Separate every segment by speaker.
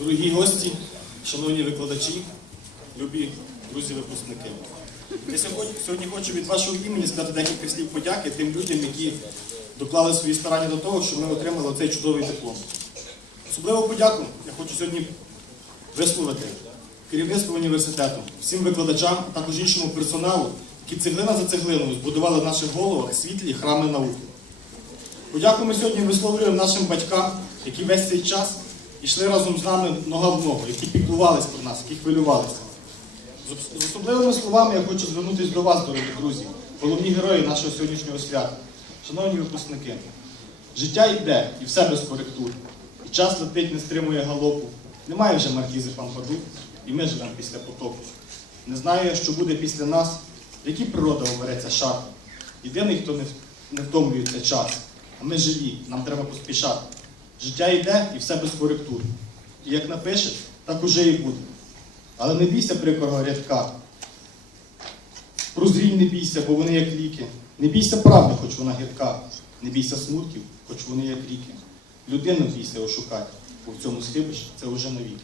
Speaker 1: Дорогі гості, шановні викладачі, любі друзі-випускники. Я сьогодні, хочу від вашого імені сказати декілька слів подяки тим людям, які доклали свої старання до того, щоб ми отримали цей чудовий диплом. Особливу подяку я хочу сьогодні висловити керівництву університету, всім викладачам, а також іншому персоналу, які цеглина за цеглиною збудували в наших головах світлі храми науки. Подяку ми сьогодні висловлюємо нашим батькам, які весь цей час йшли разом з нами нога в ногу, які піклувались про нас, які хвилювалися. З- особливими словами я хочу звернутися до вас, дорогі друзі, головні герої нашого сьогоднішнього свята. Шановні випускники, життя йде і все без коректур. І час летить, не стримує галопу. Немає вже маркізи Пампаду, і ми живемо після потоку. Не знаю, що буде після нас, в якій природа обереться шар. Єдиний, хто не втомлюється час. А ми живі, нам треба поспішати. Життя йде і все без коректур. І як напишеш, так уже і буде. Але не бійся прикорого рядка. Прозрінь не бійся, бо вони як ліки. Не бійся правди, хоч вона гірка. Не бійся смутків, хоч вони як ріки. Людину бійся ошукати, бо в цьому схибиш це вже навік.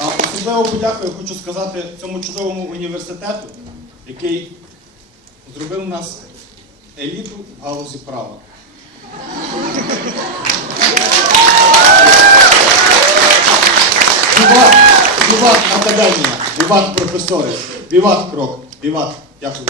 Speaker 1: А особливо подякую хочу сказати цьому чудовому університету, який зробив нас еліту в галузі права. Віват, віват академія, віват професори, віват крок, віват. Дякую.